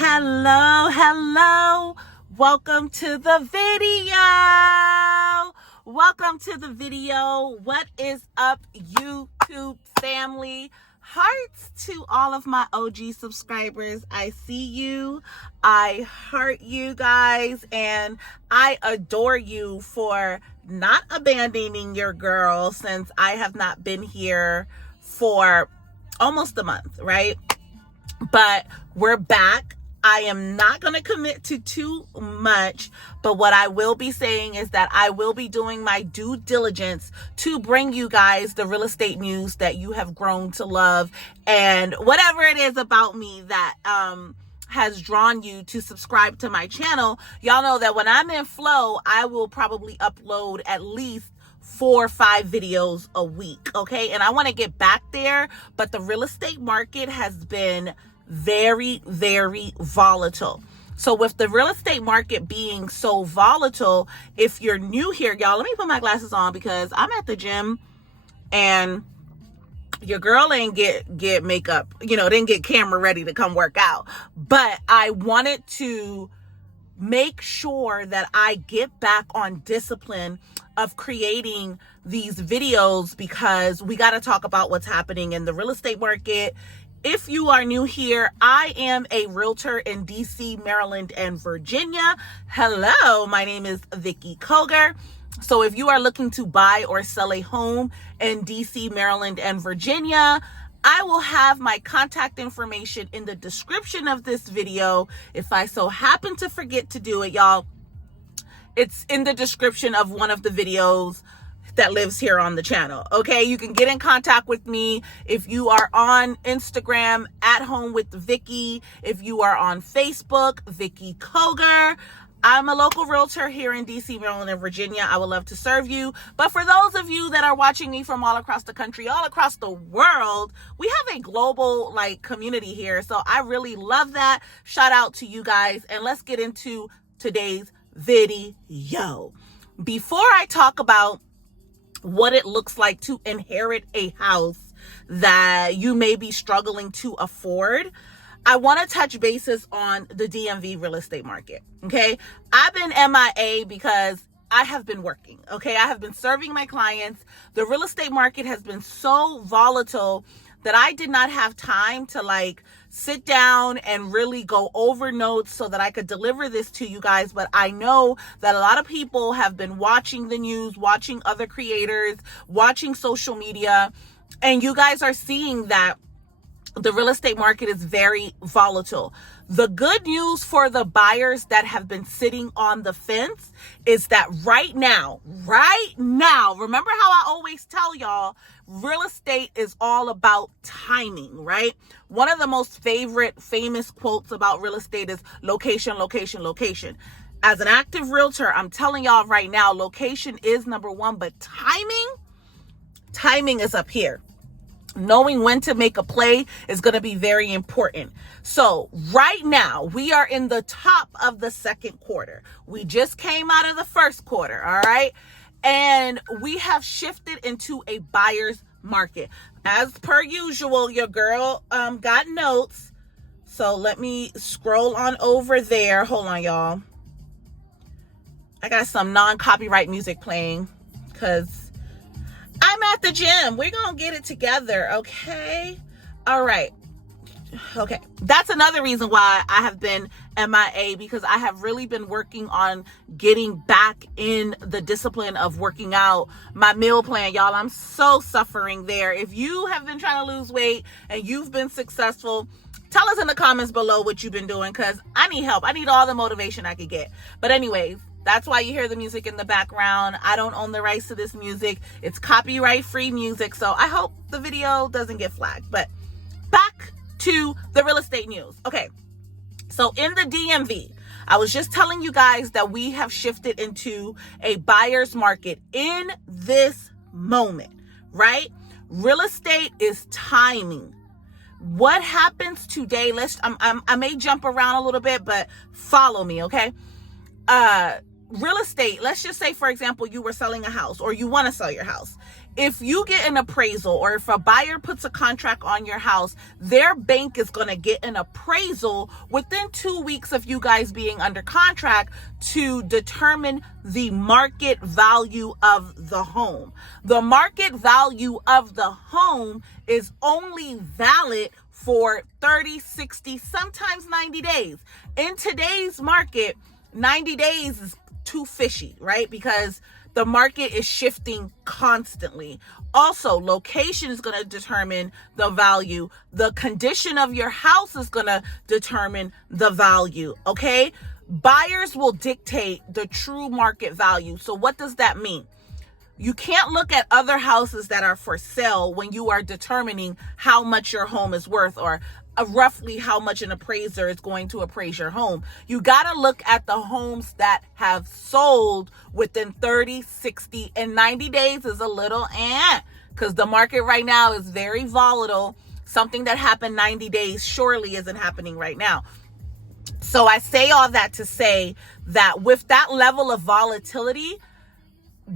Hello. Welcome to the video. What is up, YouTube family? Hearts to all of my OG subscribers. I see you. I heart you guys, and I adore you for not abandoning your girl since I have not been here for almost a month, right? But we're back. I am not going to commit to too much, but what I will be saying is that I will be doing my due diligence to bring you guys the real estate news that you have grown to love, and whatever it is about me that has drawn you to subscribe to my channel. Y'all know that when I'm in flow, I will probably upload at least 4 or 5 videos a week, okay? And I want to get back there, but the real estate market has been very, very volatile. So with the real estate market being so volatile, if you're new here, y'all, let me put my glasses on because I'm at the gym and your girl ain't get makeup, didn't get camera ready to come work out. But I wanted to make sure that I get back on discipline of creating these videos because we got to talk about what's happening in the real estate market. If you are new here, I am a realtor in DC, Maryland, and Virginia. Hello, my name is Vicky Koger. So if you are looking to buy or sell a home in DC, Maryland, and Virginia, I will have my contact information in the description of this video. If I so happen to forget to do it, y'all, it's in the description of one of the videos that lives here on the channel. Okay, you can get in contact with me if you are on Instagram at Home with Vicky. If you are on Facebook, Vicky Koger. I'm a local realtor here in DC, Maryland, and Virginia. I would love to serve you. But for those of you that are watching me from all across the country, all across the world, we have a global community here. So I really love that. Shout out to you guys. And let's get into today's video. Before I talk about what it looks like to inherit a house that you may be struggling to afford, I want to touch bases on the DMV real estate market. Okay. I've been MIA because I have been working. Okay. I have been serving my clients. The real estate market has been so volatile that I did not have time to sit down and really go over notes so that I could deliver this to you guys. But I know that a lot of people have been watching the news, watching other creators, watching social media, and you guys are seeing that the real estate market is very volatile. The good news for the buyers that have been sitting on the fence is that right now, remember how I always tell y'all, real estate is all about timing, right? One of the most famous quotes about real estate is location, location, location. As an active realtor, I'm telling y'all right now, location is number one, but timing is up here. Knowing when to make a play is going to be very important. So right now we are in the top of the second quarter. We just came out of the first quarter. All right. And we have shifted into a buyer's market. As per usual, your girl got notes. So let me scroll on over there. Hold on, y'all. I got some non-copyright music playing because I'm at the gym. We're going to get it together, okay? All right. Okay. That's another reason why I have been MIA, because I have really been working on getting back in the discipline of working out. My meal plan, y'all, I'm so suffering there. If you have been trying to lose weight and you've been successful, tell us in the comments below what you've been doing, because I need help. I need all the motivation I could get. But anyways, that's why you hear the music in the background. I don't own the rights to this music. It's copyright free music. So I hope the video doesn't get flagged. But back to the real estate news. Okay. So in the DMV, I was just telling you guys that we have shifted into a buyer's market in this moment, right? Real estate is timing. What happens today? I may jump around a little bit, but follow me. Okay. Real estate, let's just say, for example, you were selling a house or you want to sell your house. if you get an appraisal, or if a buyer puts a contract on your house, their bank is going to get an appraisal within 2 weeks of you guys being under contract to determine the market value of the home. The market value of the home is only valid for 30, 60, sometimes 90 days. In today's market, 90 days is too fishy, right? Because the market is shifting constantly. Also, location is going to determine the value. The condition of your house is going to determine the value, okay? Buyers will dictate the true market value. So what does that mean? You can't look at other houses that are for sale when you are determining how much your home is worth, or roughly how much an appraiser is going to appraise your home. You got to look at the homes that have sold within 30, 60, and 90 days is a little because the market right now is very volatile. Something that happened 90 days surely isn't happening right now. So I say all that to say that with that level of volatility,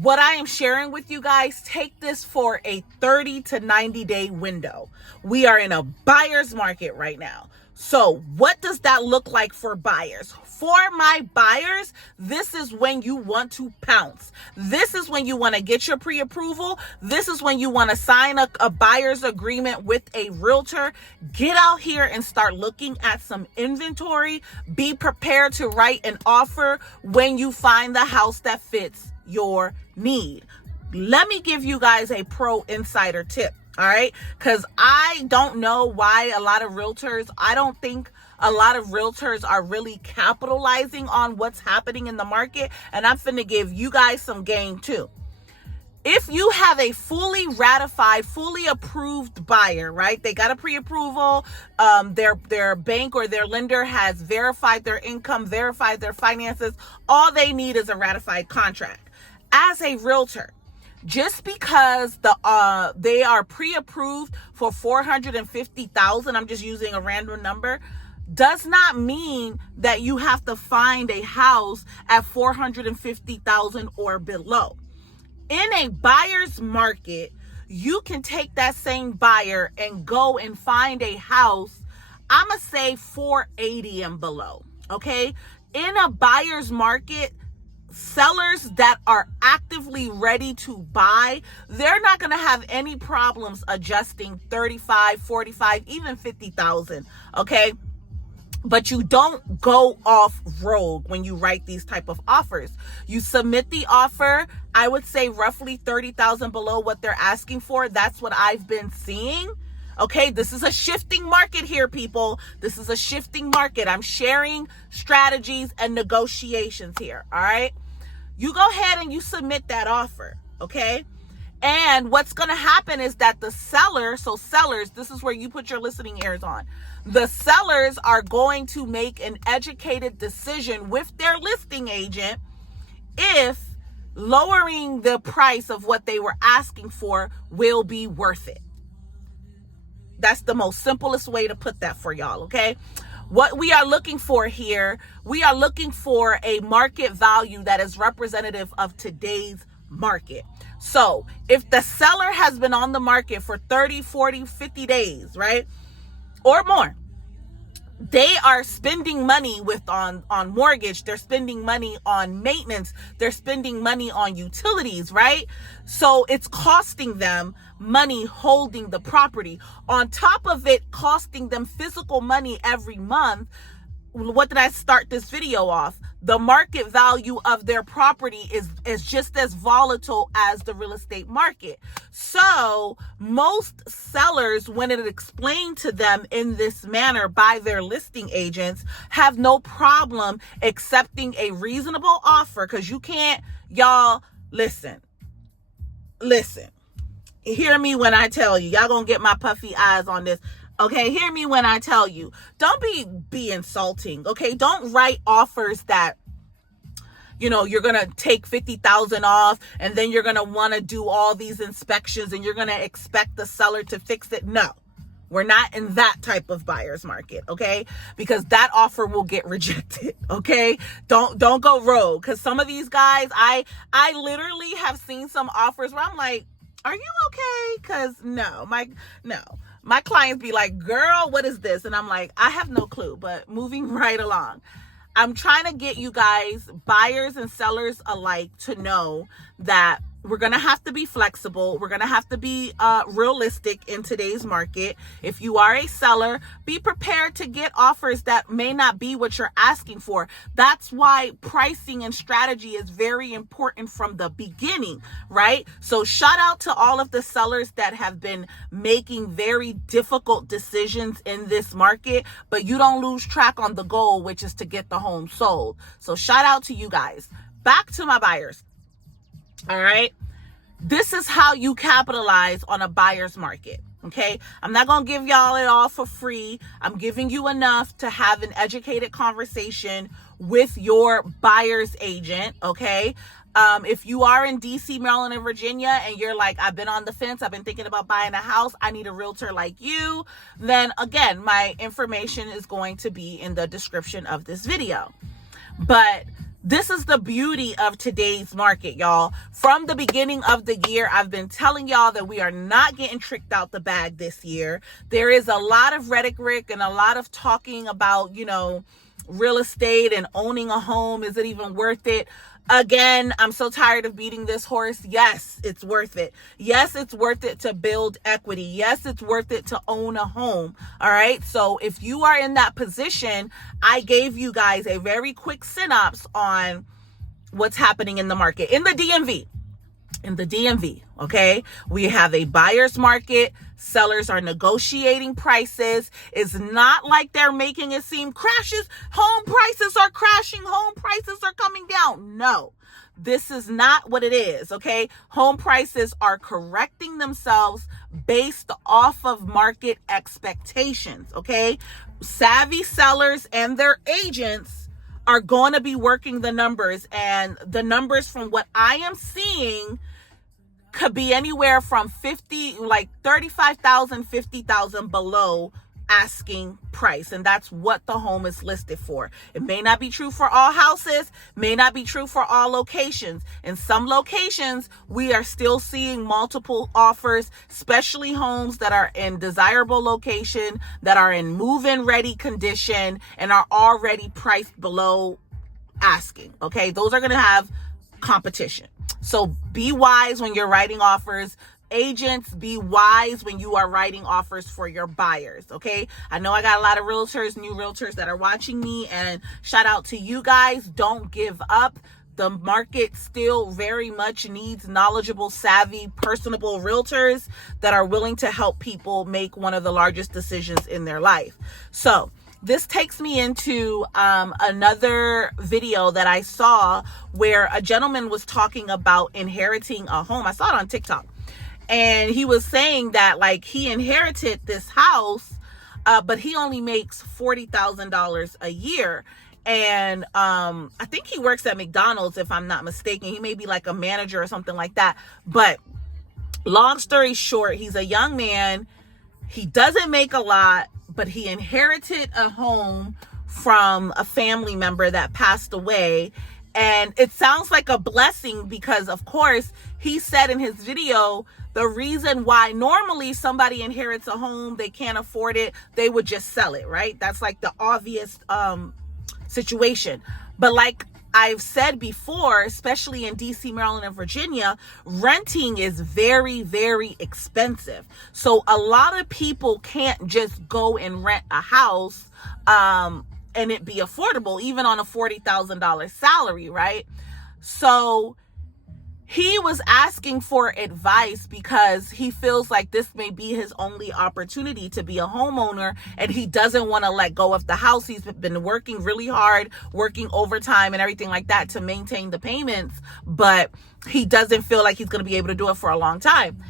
what I am sharing with you guys, take this for a 30 to 90 day window. We are in a buyer's market right now. So what does that look like for buyers? For my buyers, this is when you want to pounce. This is when you want to get your pre-approval. This is when you want to sign a buyer's agreement with a realtor. Get out here and start looking at some inventory. Be prepared to write an offer when you find the house that fits your need. Let me give you guys a pro insider tip. All right. Because I don't know why I don't think a lot of realtors are really capitalizing on what's happening in the market. And I'm finna give you guys some game too. If you have a fully ratified, fully approved buyer, right? They got a pre-approval. Their bank or their lender has verified their income, verified their finances. All they need is a ratified contract. As a realtor, just because they are pre-approved for $450,000, I'm just using a random number, does not mean that you have to find a house at $450,000 or below. In a buyer's market, you can take that same buyer and go and find a house, I'm going to say 480 and below, okay? In a buyer's market, sellers that are actively ready to buy, they're not going to have any problems adjusting 35, 45, even 50,000, okay? But you don't go off road when you write these type of offers. You submit the offer, I would say roughly 30,000 below what they're asking for. That's what I've been seeing. Okay, this is a shifting market here, people. This is a shifting market. I'm sharing strategies and negotiations here, all right? You go ahead and you submit that offer, okay? And what's going to happen is that the seller, so sellers, this is where you put your listening ears on. The sellers are going to make an educated decision with their listing agent if lowering the price of what they were asking for will be worth it. That's the most simplest way to put that for y'all, okay? What we are looking for here, we are looking for a market value that is representative of today's market. So if the seller has been on the market for 30, 40, 50 days, right? Or more, they are spending money on mortgage. They're spending money on maintenance. They're spending money on utilities, right? So it's costing them money holding the property. On top of it costing them physical money every month. What did I start this video off? The market value of their property is just as volatile as the real estate market. So most sellers, when it explained to them in this manner by their listing agents, have no problem accepting a reasonable offer. Because you can't, y'all, listen. Hear me when I tell you. Y'all gonna get my puffy eyes on this. Okay, hear me when I tell you. Don't be insulting, okay? Don't write offers that, you know, you're going to take 50,000 off and then you're going to want to do all these inspections and you're going to expect the seller to fix it. No, we're not in that type of buyer's market, okay? Because that offer will get rejected, okay? Don't go rogue, because some of these guys, I literally have seen some offers where I'm like, are you okay? Because no, my clients be like, girl, what is this? And I'm like, I have no clue, but moving right along. I'm trying to get you guys, buyers and sellers alike, to know that we're going to have to be flexible. We're going to have to be realistic in today's market. If you are a seller, be prepared to get offers that may not be what you're asking for. That's why pricing and strategy is very important from the beginning, right? So shout out to all of the sellers that have been making very difficult decisions in this market, but you don't lose track on the goal, which is to get the home sold. So shout out to you guys. Back to my buyers. All right. This is how you capitalize on a buyer's market. Okay. I'm not going to give y'all it all for free. I'm giving you enough to have an educated conversation with your buyer's agent. Okay. If you are in DC, Maryland, and Virginia, and you're like, I've been on the fence, I've been thinking about buying a house, I need a realtor like you, then again, my information is going to be in the description of this video. But this is the beauty of today's market, y'all. From the beginning of the year, I've been telling y'all that we are not getting tricked out the bag this year. There is a lot of rhetoric and a lot of talking about, real estate and owning a home. Is it even worth it? Again, I'm so tired of beating this horse. Yes, it's worth it. Yes, it's worth it to build equity. Yes, it's worth it to own a home. All right. So if you are in that position, I gave you guys a very quick synopsis on what's happening in the market in the DMV. Okay. We have a buyer's market. Sellers are negotiating prices. It's not like they're making it seem crashes. Home prices are crashing. Home prices are coming down. No, this is not what it is. Okay. Home prices are correcting themselves based off of market expectations. Okay. Savvy sellers and their agents are going to be working the numbers, and the numbers from what I am seeing could be anywhere from 35,000, 50,000 below asking price. And that's what the home is listed for. It may not be true for all houses, may not be true for all locations. In some locations, we are still seeing multiple offers, especially homes that are in desirable location, that are in move-in ready condition, and are already priced below asking. Okay, those are going to have competition. So be wise when you're writing offers. Agents, be wise when you are writing offers for your buyers. Okay. I know I got a lot of realtors, new realtors that are watching me, and shout out to you guys. Don't give up. The market still very much needs knowledgeable, savvy, personable realtors that are willing to help people make one of the largest decisions in their life. So this takes me into another video that I saw where a gentleman was talking about inheriting a home. I saw it on TikTok. And he was saying that he inherited this house, but he only makes $40,000 a year. And I think he works at McDonald's, if I'm not mistaken. He may be like a manager or something like that. But long story short, he's a young man. He doesn't make a lot, but he inherited a home from a family member that passed away. And it sounds like a blessing because, of course, he said in his video, the reason why normally somebody inherits a home, they can't afford it, they would just sell it, right? That's like the obvious situation. But like I've said before, especially in DC, Maryland, and Virginia, renting is very, very expensive. So a lot of people can't just go and rent a house and it be affordable, even on a $40,000 salary, right? So he was asking for advice because he feels like this may be his only opportunity to be a homeowner, and he doesn't want to let go of the house. He's been working really hard, working overtime and everything like that to maintain the payments, but he doesn't feel like he's going to be able to do it for a long time.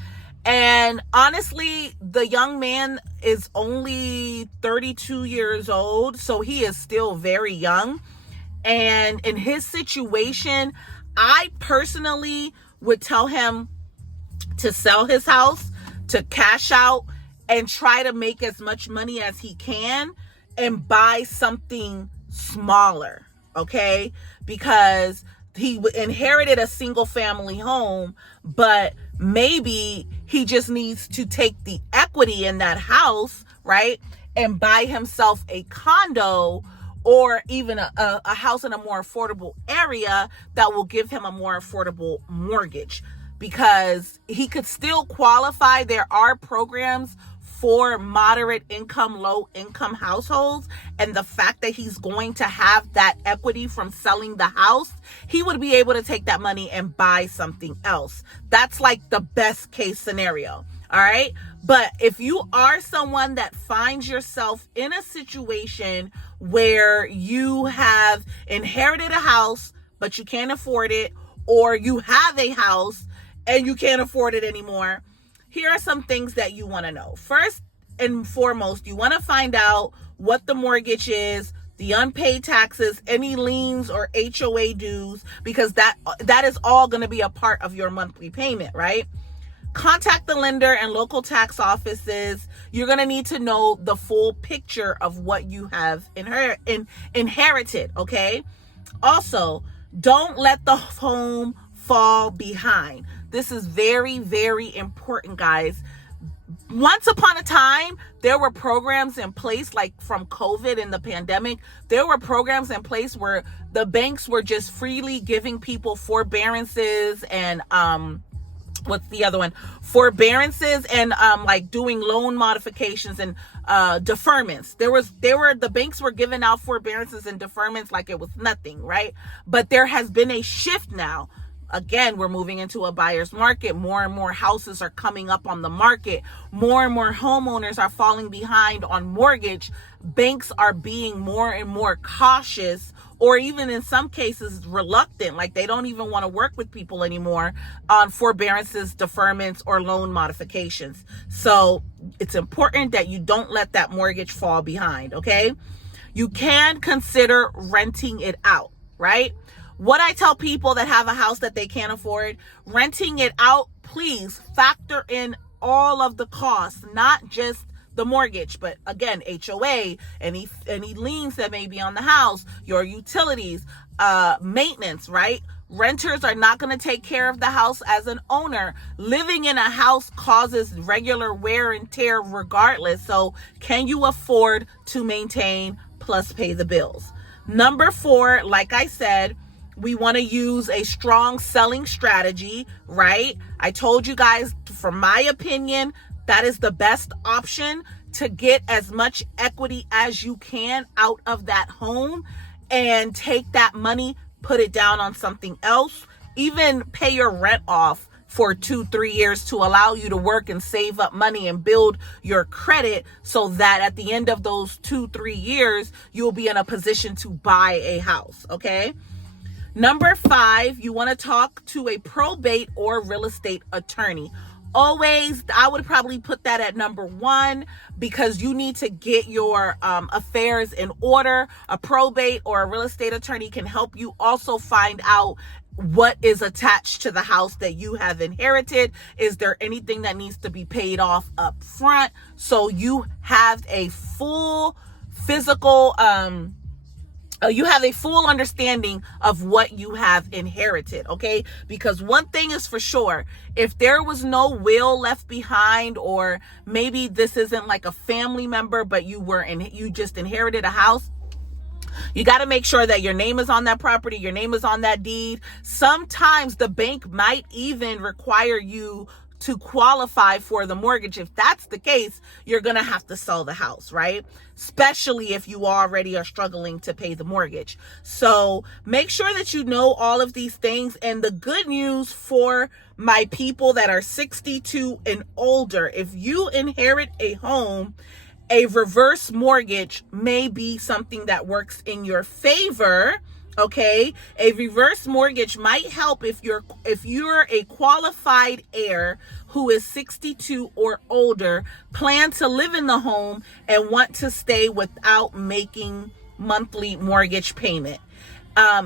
And honestly, the young man is only 32 years old, so he is still very young. And in his situation, I personally would tell him to sell his house, to cash out, and try to make as much money as he can and buy something smaller, okay? Because he inherited a single family home, but maybe he just needs to take the equity in that house, right, and buy himself a condo or even a house in a more affordable area that will give him a more affordable mortgage, because he could still qualify. There are programs for moderate income, low income households. And the fact that he's going to have that equity from selling the house, he would be able to take that money and buy something else. That's like the best case scenario. All right. But if you are someone that finds yourself in a situation where you have inherited a house, but you can't afford it, or you have a house and you can't afford it anymore, here are some things that you want to know. First and foremost, you want to find out what the mortgage is, the unpaid taxes, any liens or HOA dues, because that is all going to be a part of your monthly payment, right? Contact the lender and local tax offices. You're going to need to know the full picture of what you have inherited, okay? Also, don't let the home fall behind. This is very, very important, guys. Once upon a time, there were programs in place, like from COVID and the pandemic, there were programs in place where the banks were just freely giving people forbearances and, what's the other one? Forbearances and like doing loan modifications and deferments. The banks were giving out forbearances and deferments like it was nothing, right? But there has been a shift now. Again, we're moving into a buyer's market. More and more houses are coming up on the market. More and more homeowners are falling behind on mortgage. Banks are being more and more cautious, or even in some cases reluctant, like they don't even want to work with people anymore on forbearances, deferments, or loan modifications. So it's important that you don't let that mortgage fall behind, okay? You can consider renting it out, right? What I tell people that have a house that they can't afford, renting it out, please factor in all of the costs, not just the mortgage, but again, HOA, any liens that may be on the house, your utilities, maintenance, right? Renters are not going to take care of the house as an owner. Living in a house causes regular wear and tear regardless. So can you afford to maintain plus pay the bills? Number 4, like I said, we want to use a strong selling strategy, right? I told you guys, from my opinion, that is the best option to get as much equity as you can out of that home and take that money, put it down on something else, even pay your rent off for 2-3 years to allow you to work and save up money and build your credit, so that at the end of those 2-3 years, you'll be in a position to buy a house, okay? Number 5, you want to talk to a probate or real estate attorney. Always, I would probably put that at number 1, because you need to get your affairs in order. A probate or a real estate attorney can help you also find out what is attached to the house that you have inherited. Is there anything that needs to be paid off up front? So you have a full physical you have a full understanding of what you have inherited, okay? Because one thing is for sure, if there was no will left behind, or maybe this isn't like a family member, but you just inherited a house, you got to make sure that your name is on that property, your name is on that deed. Sometimes the bank might even require you to qualify for the mortgage. If that's the case, you're going to have to sell the house, right? Especially if you already are struggling to pay the mortgage. So make sure that you know all of these things. And the good news for my people that are 62 and older, if you inherit a home, a reverse mortgage may be something that works in your favor. Okay, a reverse mortgage might help if you're a qualified heir who is 62 or older, plan to live in the home and want to stay without making monthly mortgage payment.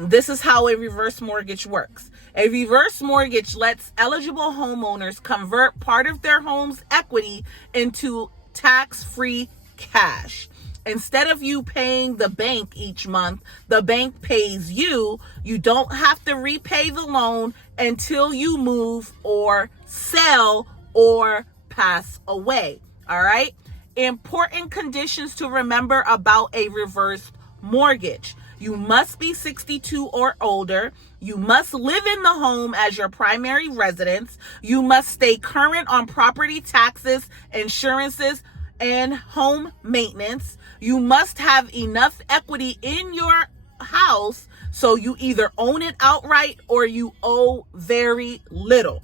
This is how a reverse mortgage works. A reverse mortgage lets eligible homeowners convert part of their home's equity into tax-free cash. Instead of you paying the bank each month, the bank pays you. You don't have to repay the loan until you move or sell, or pass away. All right. Important conditions to remember about a reverse mortgage. You must be 62 or older. You must live in the home as your primary residence. You must stay current on property taxes, insurances, and home maintenance. You must have enough equity in your house so you either own it outright or you owe very little.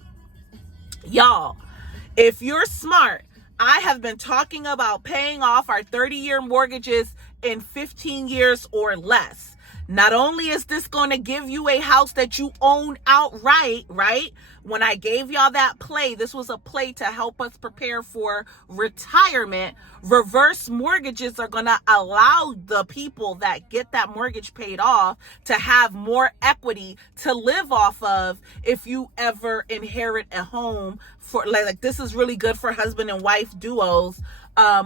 Y'all, if you're smart, I have been talking about paying off our 30-year mortgages in 15 years or less. Not only is this going to give you a house that you own outright, right? When I gave y'all that play, this was a play to help us prepare for retirement. Reverse mortgages are going to allow the people that get that mortgage paid off to have more equity to live off of if you ever inherit a home. For like this is really good for husband and wife duos.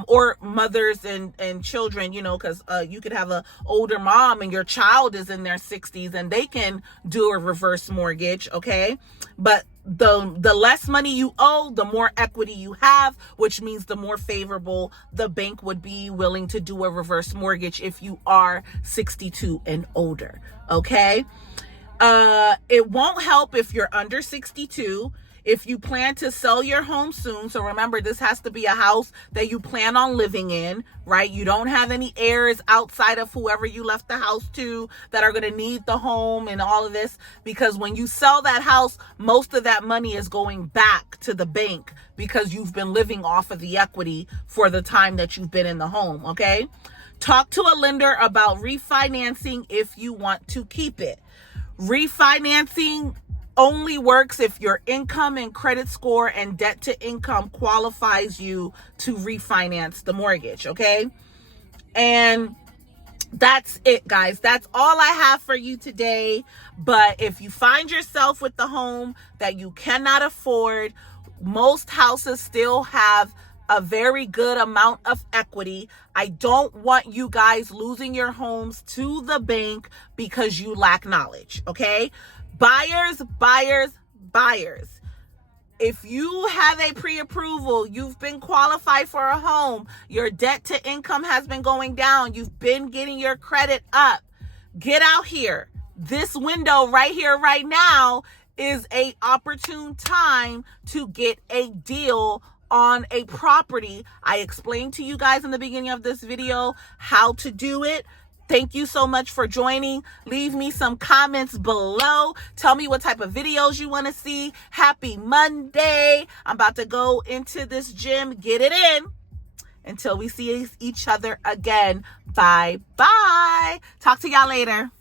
Or mothers and children, you know, because you could have an older mom and your child is in their 60s and they can do a reverse mortgage, okay? But the less money you owe, the more equity you have, which means the more favorable the bank would be willing to do a reverse mortgage if you are 62 and older, okay? It won't help if you're under 62. If you plan to sell your home soon, so remember, this has to be a house that you plan on living in, right? You don't have any heirs outside of whoever you left the house to that are going to need the home and all of this, because when you sell that house, most of that money is going back to the bank because you've been living off of the equity for the time that you've been in the home, okay? Talk to a lender about refinancing if you want to keep it. Refinancing only works if your income and credit score and debt to income qualifies you to refinance the mortgage, okay? And that's it, guys. That's all I have for you today. But if you find yourself with the home that you cannot afford, most houses still have a very good amount of equity. I don't want you guys losing your homes to the bank because you lack knowledge, okay? Buyers. If you have a pre-approval, you've been qualified for a home, your debt to income has been going down, you've been getting your credit up, get out here. This window right here, right now, is a opportune time to get a deal on a property. I explained to you guys in the beginning of this video how to do it. Thank you so much for joining. Leave me some comments below. Tell me what type of videos you want to see. Happy Monday. I'm about to go into this gym, get it in. Until we see each other again. Bye-bye. Talk to y'all later.